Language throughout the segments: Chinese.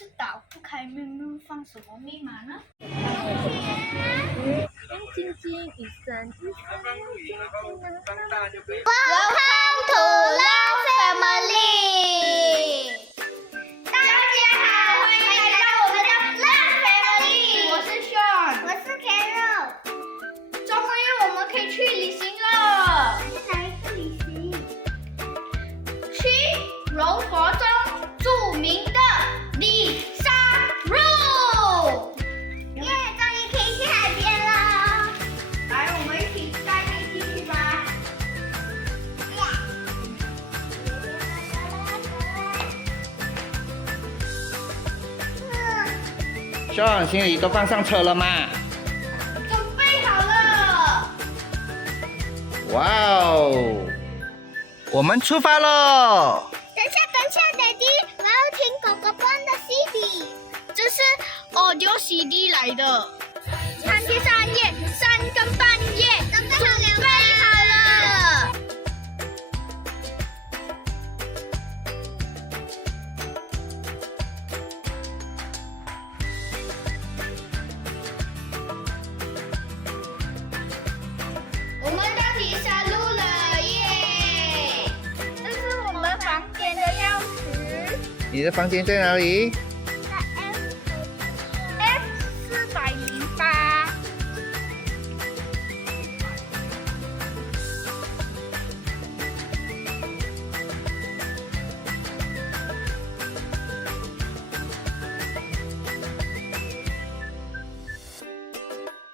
直打不开妹妹放什么密码呢？眼睛睛一闪一闪。Welcome to Love Family。大家好，欢迎来到我们的 Love Family。我是 Sean， 我是 Carol。周末日我们可以去旅行了。去哪一个旅行？去柔佛中著名的里沙路。耶，终于可以去海边了。来，我们一起带飞机去吧。Sean，行李都放上车了吗？准备好了。哇哦，我们出发喽！等下 ，Daddy， 我要听哥哥播的 CD。这是 Audio CD 来的。餐天3夜3更半夜，准备好了。我们到里沙路了耶！这是我们房间的钥匙。你的房间在哪里？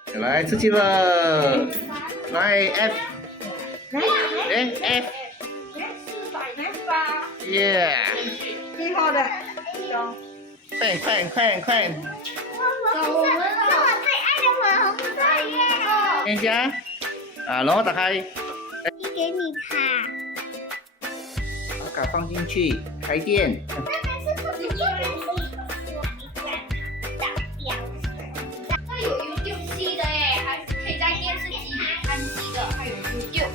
F408。来，自己了。来 F， F， 耶！最后的，快！我们是我最爱的粉红色耶！等一下，然后打开，给你看。把卡放进去，开电。那是自己的东西。这里有 YouTube 机的耶，还可以在电视机看戏的，还有 YouTube，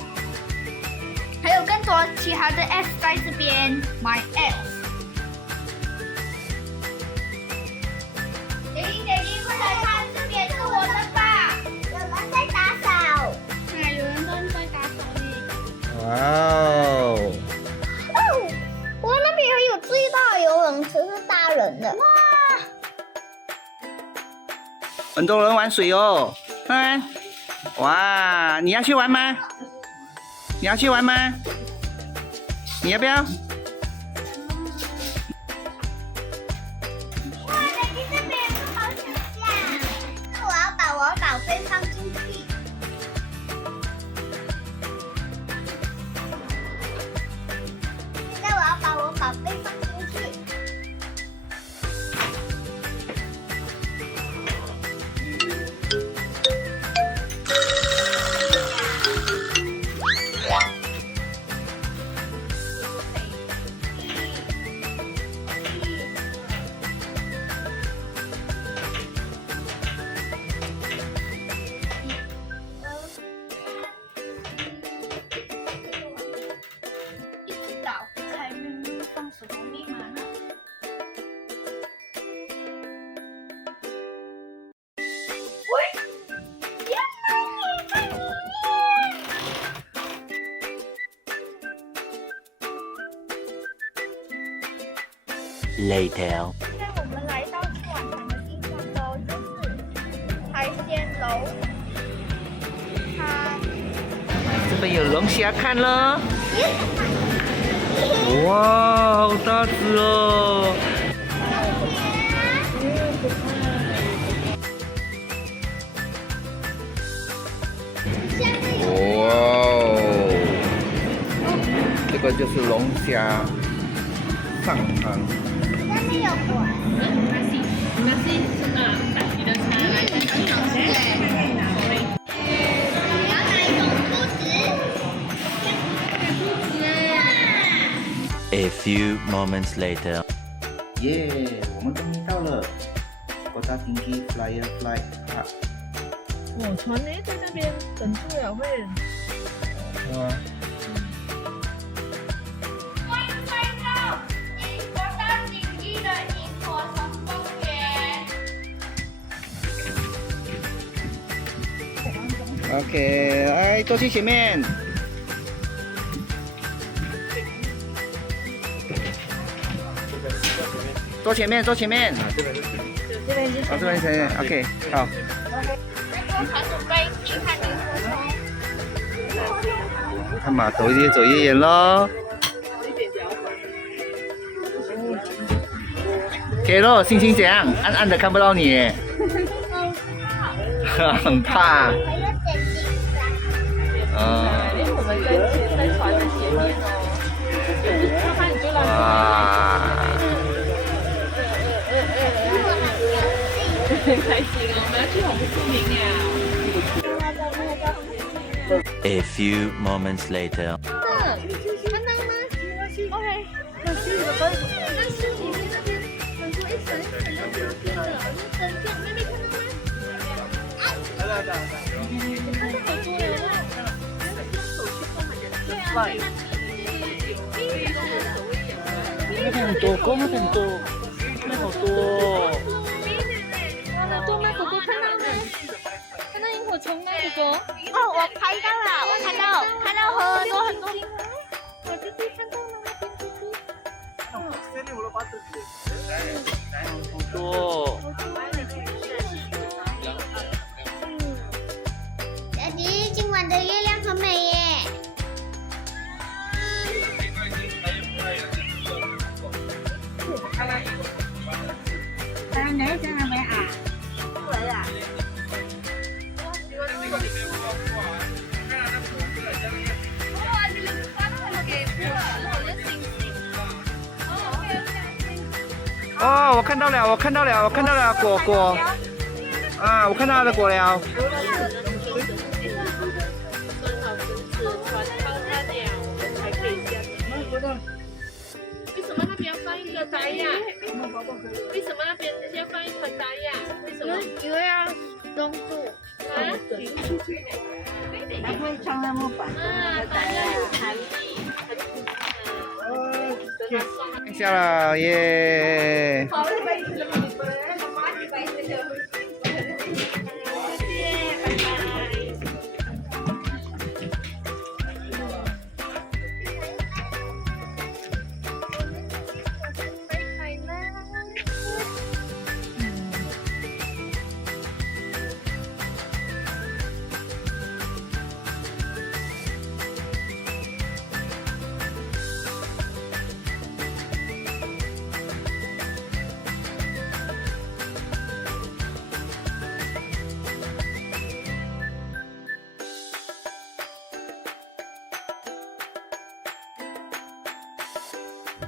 还有更多其他的 app 在这边 My App。Daddy， 快来看，这边是我的吧？有人在打扫。哎，有人在打扫呢。哇哦！哦，我那边还有最大的游泳池是大人的。很多人玩水哦，看，哇！你要去玩吗？你要去玩吗？你要不要？哇，在这边有个好想象。那我要把我的宝贝放进去。现在我要把我宝贝放进去。一直打不开妹妹放什么密码呢？Later。现在我们来到吃晚餐的地方喽，就是海鲜楼。它这边有龙虾看了。哇，好大只哦！哇哦，这个就是龙虾上汤。下面有果。你要哪一种兔子？A few moments later. 耶，我们终于到了Kota Tinggi Flyer Flight Park。哦，船呢在那边等住了会。哇！欢迎来到英国大景地的萤火城堡。OK，来坐去前面。坐前面，坐前面。这边是好，这边前面。OK， 好。还准备去看萤火虫。看码头越走越远喽。给喽，星星怎样？暗暗的看不到你。很怕。还有点紧张。我们在船的前面哦。妈妈你就让哇！很开心哦，我们要去红树林呀。A few moments later. 看到吗？OK，那是你的包，但是里面那边很多一层一层的灯的，灯片，妹妹看到吗？看到好多哟。对啊。那边很多，光那边很多，那好多。多吗？狗狗看到吗？看到萤火虫吗？狗狗？哦，我拍到了，我看到很多很多。我弟弟看到了那边猪猪。好多。daddy，今晚的月亮很美耶。你在哪边啊？对啊。哦，我看到了，我看到了，我看到了果果。啊，我看到它的果了。为什么那边要放一个呆呀？为什么那边要放一颗呆呀？为什么？因为要冻住。啊？它会冲那么板。呆呀，很厉害。下了耶！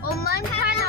我们看到